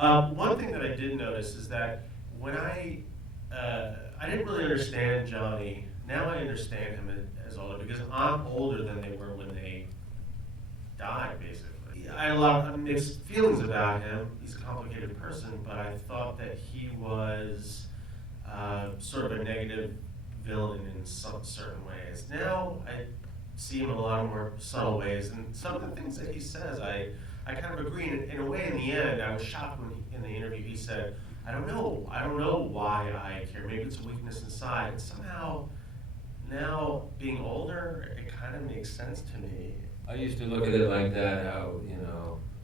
One thing that I did notice is that when I didn't really understand Johnny. Now I understand him as older because I'm older than they were when they died, basically. I had a lot of mixed feelings about him. He's a complicated person, but I thought that he was sort of a negative villain in some certain ways. Now I see him in a lot more subtle ways, and some of the things that he says, I kind of agree. In a way, in the end, I was shocked when in the interview he said, I don't know why I care. Maybe it's a weakness inside. And somehow, now being older, it kind of makes sense to me. I used to look at it like that, how,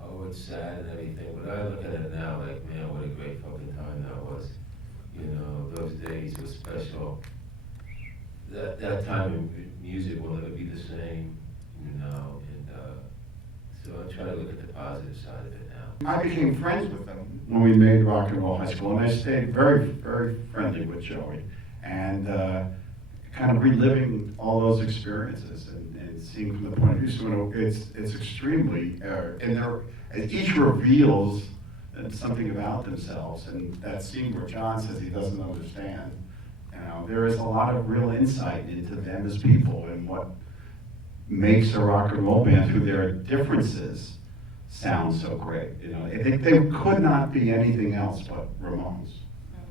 oh, it's sad and everything, but I look at it now like, man, what a great fucking time that was. Those days were special. That time in music will never be the same, and so I try to look at the positive side of it now. I became friends with them when we made Rock and Roll High School, and I stayed very, very friendly with Joey, and kind of reliving all those experiences and seeing from the point of view. So it's extremely, and each reveals something about themselves, and that scene where John says he doesn't understand, there is a lot of real insight into them as people and what makes a rock and roll band through their differences sound so great. They could not be anything else but Ramones.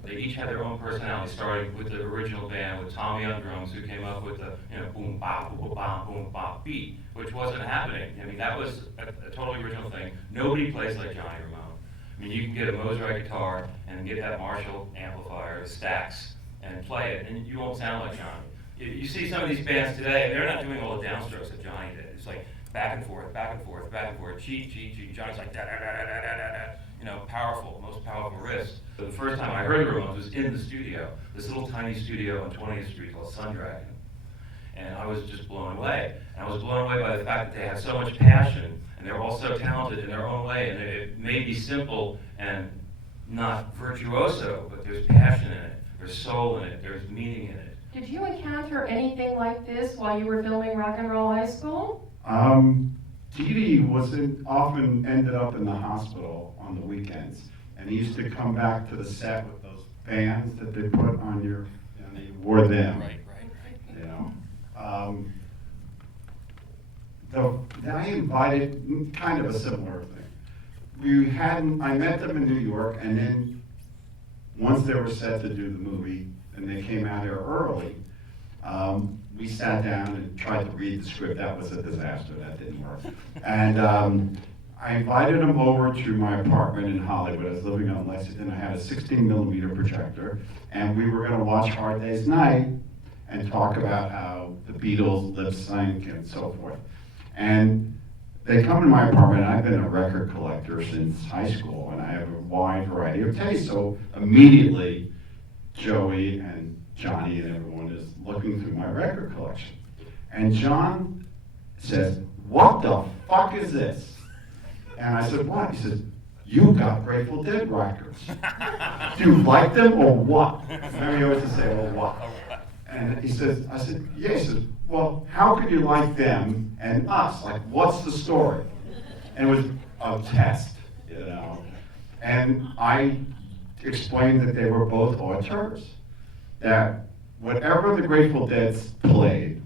They each had their own personality, starting with the original band with Tommy on drums, who came up with the boom bop boom bop boom bop beat, which wasn't happening. I mean, that was a totally original thing. Nobody plays like Johnny Ramone. I mean, you can get a Mosrite guitar and get that Marshall amplifier, Stax, and play it, and you won't sound like Johnny. You see some of these bands today, and they're not doing all the downstrokes that Johnny did. It's like back and forth, back and forth, back and forth, cheat, cheat, cheat. Johnny's like da da da da da da da. Powerful, most powerful riffs. The first time I heard the Ramones was in the studio, this little tiny studio on 20th Street called Sun Dragon. And I was just blown away. And I was blown away by the fact that they had so much passion, and they were all so talented in their own way, and it may be simple and not virtuoso, but there's passion in it, there's soul in it, there's meaning in it. Did you encounter anything like this while you were filming Rock and Roll High School? Dee Dee often ended up in the hospital on the weekends, and he used to come back to the set with those bands that they put on your, and they wore them. Right. I invited kind of a similar thing. I met them in New York, and then once they were set to do the movie, and they came out here early, we sat down and tried to read the script. That was a disaster. That didn't work. And I invited them over to my apartment in Hollywood. I was living on Lexington. I had a 16mm projector, and we were going to watch Hard Day's Night and talk about how the Beatles lip sync and so forth. And they come to my apartment, and I've been a record collector since high school, and I have a wide variety of tastes. So immediately, Joey and Johnny and everyone is looking through my record collection. And John says, "What the fuck is this?" And I said, "What?" He says, "You got Grateful Dead records. Do you like them or what?" And he always would say, "Well, what?" And I said, "Yeah." He says, "Well, how could you like them and us? Like, what's the story?" And it was a test, And I explained that they were both auteurs. That whatever the Grateful Dead played,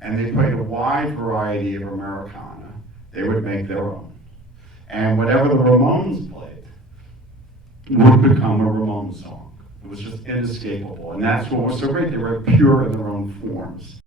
and they played a wide variety of Americana, they would make their own. And whatever the Ramones played would become a Ramones song. It was just inescapable. And that's what was so great. They were pure in their own forms.